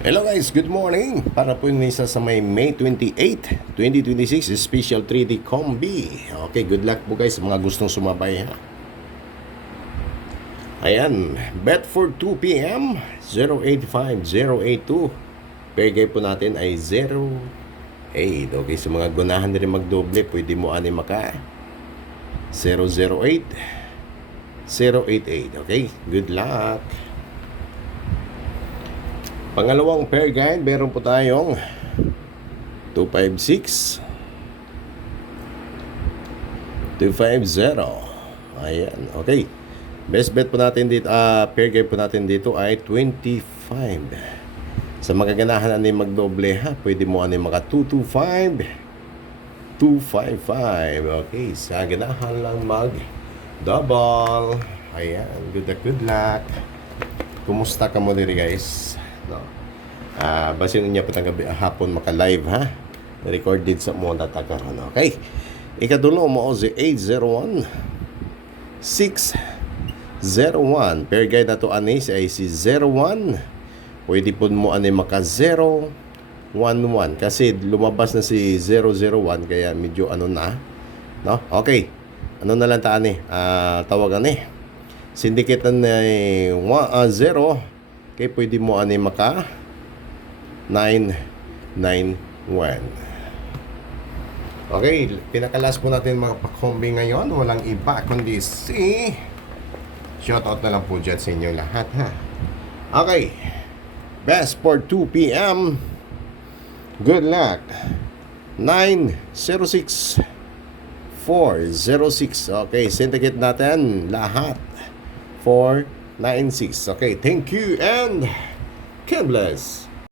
Hello guys, good morning. Para po yung isa sa may May 28, 2026 Special 3D Combi. Okay, good luck po guys sa mga gustong sumabay ha. Ayan, bet for 2 p.m. 085082. Pair game po natin ay 08. Okay, sa mga gunahan na rin magdoble, pwede mo ani maka 008 088. Okay, good luck. Pangalawang pair guide, meron po tayong 256 250. Ayan, okay. Best bet po natin dito, pair guide po natin dito ay 25. Sa magaganahan ani magdoble ha, pwede mo ani maka 225 255. Okay, sa ganahan lang mag double. Ayan, good luck. Kumusta ka mo diri guys? No. Basta niya po gabi hapon maka-live ha. Recorded sa mga tatagaran. Okay. Ikadulo mo si 801 601. Pair guide na to anis ay si 01. Pwede po mo ani maka 011 kasi lumabas na si 001 kaya medyo ano na. No? Okay. Ano na lang taan tawagan syndicate na 0. Okay, pwede mo ani maka 991. Okay, pinakalas po natin mga pakombi ngayon. Walang iba kundi si shoutout na lang po dyan sa inyo lahat ha. Okay, best for 2 p.m. Good luck. 906 406. Okay, syndicate natin lahat 496. Okay, thank you and God bless.